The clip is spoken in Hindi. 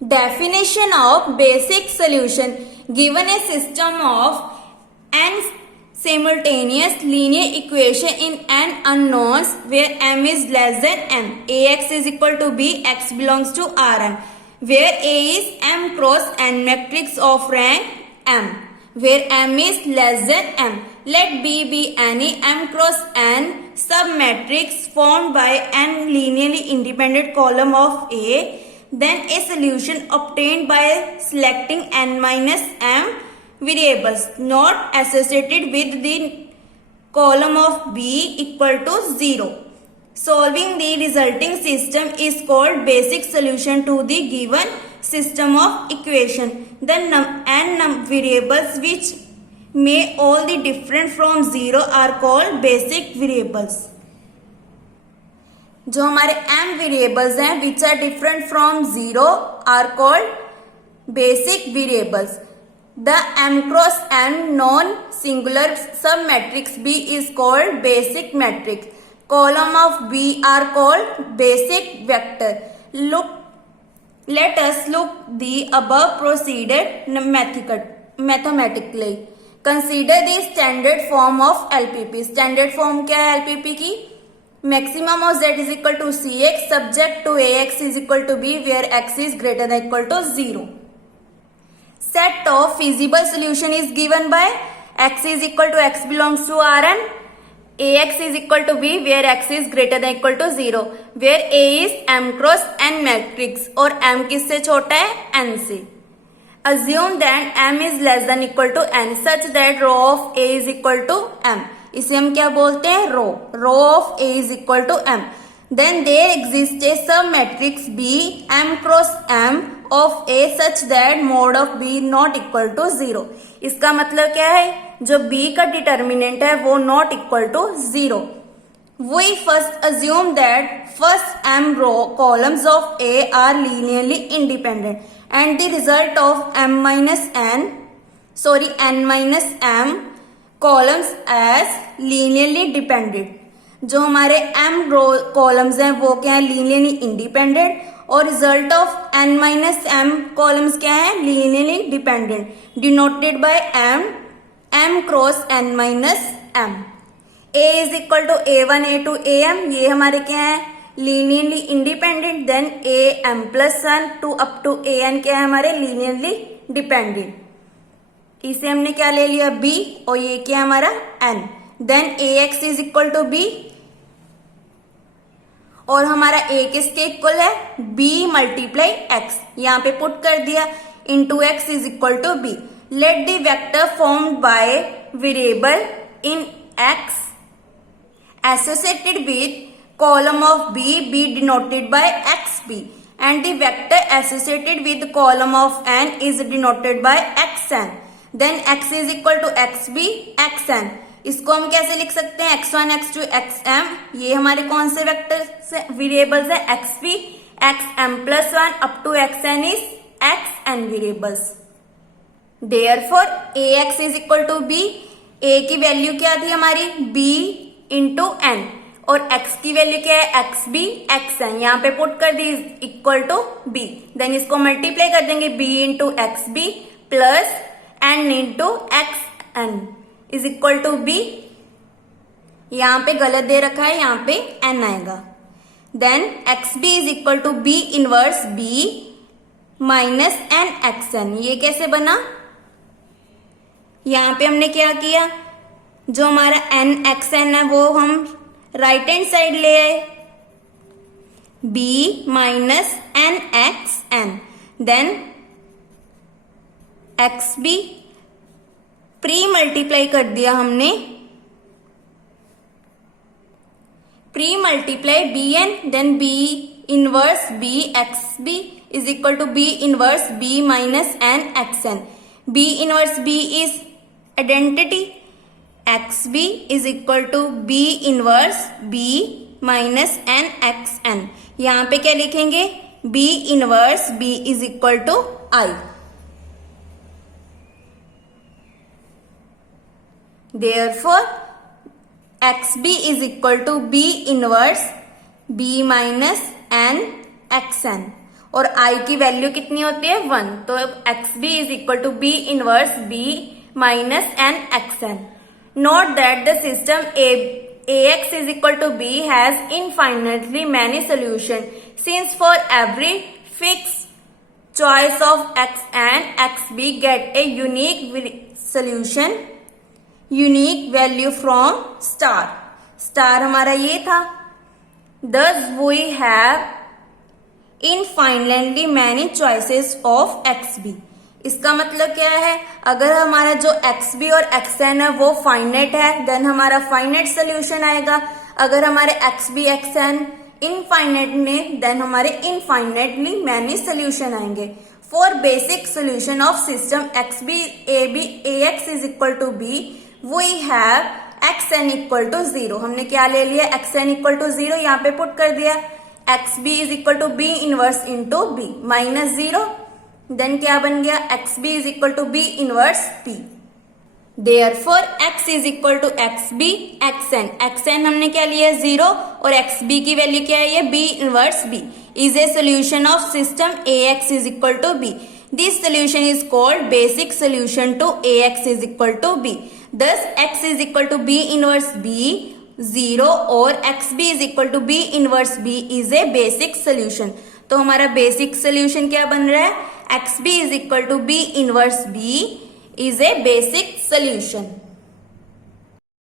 Definition of basic solution. Given a system of n simultaneous linear equation in n unknowns where m is less than m, ax is equal to b, x belongs to Rn, where A is m cross n matrix of rank m, where m is less than m. Let B be any m cross n submatrix formed by n linearly independent column of A. Then a solution obtained by selecting n minus m variables not associated with the column of B equal to 0. Solving the resulting system is called basic solution to the given system of equation. The n variables which may all the different from 0 are called basic variables. जो हमारे m वेरिएबल्स हैं which are different from 0 are called basic variables. The m cross n non singular sub matrix B is called basic matrix. Column of B are called basic vector. Let us look the above proceeded mathematically. Consider the standard form of LPP. Standard form क्या है LPP की? Maximum of z is equal to cx subject to ax is equal to b where x is greater than equal to 0. Set of feasible solution is given by x is equal to x belongs to Rn, ax is equal to b where x is greater than equal to 0, where A is m cross n matrix और m किससे छोटा है n से. Assume that m is less than equal to n such that row of A is equal to m. इसे हम क्या बोलते हैं? Row of A is equal to M. Then there exist a sub matrix B M cross M of A such that mod of B not equal to 0. इसका मतलब क्या है? जो बी का डिटर्मिनेंट है वो not equal to 0. We first assume that first M row columns of A are linearly independent and the result of N minus M columns as linearly dependent. जो हमारे m रो कॉलम्स हैं वो क्या है? Linearly independent. और result of n minus m columns क्या है? Linearly dependent. Denoted by m cross n minus m. a is equal to a1 a2 am. ये हमारे क्या है? Linearly independent. Then am plus 1 to up to an क्या है? हमारे लीनियरली डिपेंडेंट. इसे हमने क्या ले लिया? b और ये क्या हमारा n. Then ax is equal to b और हमारा a किसके इक्वल है? b multiply x. यहां पे पुट कर दिया into x is equal to b. Let the vector formed by variable in x associated with column of b be denoted by xb and the vector associated with column of n is denoted by xn. Then x is equal to xb xn. इसको हम कैसे लिख सकते हैं? x1 x2 xm. ये हमारे कौन से वेक्टर वेरिएबल्स हैं? xp xm plus 1 up to xn is xn variables. Therefore ax is equal to b. a की वैल्यू क्या थी हमारी? b इंटू n और x की वैल्यू क्या है? xb xn. यहाँ पे पुट कर दी इक्वल टू b. देन इसको मल्टीप्लाई कर देंगे b into xb plus n into x n is equal to b. यहां पे गलत दे रखा है, यहां पे n आएगा. Then xb is equal to b inverse b minus n xn. ये कैसे बना? यहां पे हमने क्या किया? जो हमारा n xn है वो हम राइट हैंड साइड ले आए. b minus n xn. Then xb pre multiply कर दिया हमने. Pre multiply bn then b inverse b xb is equal to b inverse b minus n xn. b inverse b is identity. xb is equal to b inverse b minus n xn. यहां पे क्या लिखेंगे? b inverse b is equal to I. Therefore, xb is equal to b inverse b minus n xn. और आई की वैल्यू कितनी होती है 1, तो x b is equal to b inverse b minus n x n. Note that the system ax is equal to b has infinitely many solutions, since for every fixed choice of x and xb get a unique solution, unique value from star. Star हमारा ये था. Thus we have infinitely many choices of xb. इसका मतलब क्या है, अगर हमारा जो XB और XN है वो फाइनाइट है देन हमारा फाइनाइट सोल्यूशन आएगा. अगर हमारे XB XN इनफाइनाइट में देन हमारे इनफाइनाइटली मैनी सोल्यूशन आएंगे. For basic solution of system XB AB AX is equal to B we have XN equal to 0. हमने क्या ले लिया, XN इक्वल टू 0 यहाँ पे पुट कर दिया. XB is equal to B inverse into B minus 0. Then क्या बन गया, XB is equal to B inverse P. Therefore X is equal to XB XN. XN हमने क्या लिया 0 और XB की वैल्यू क्या है, ये B inverse B is a solution of system AX is equal to B. This solution is called basic solution to AX is equal to B. Thus X is equal to B inverse B 0 और XB is equal to B inverse B is a basic solution. तो हमारा बेसिक सोल्यूशन क्या बन रहा है, XB is equal to B inverse B is a basic solution.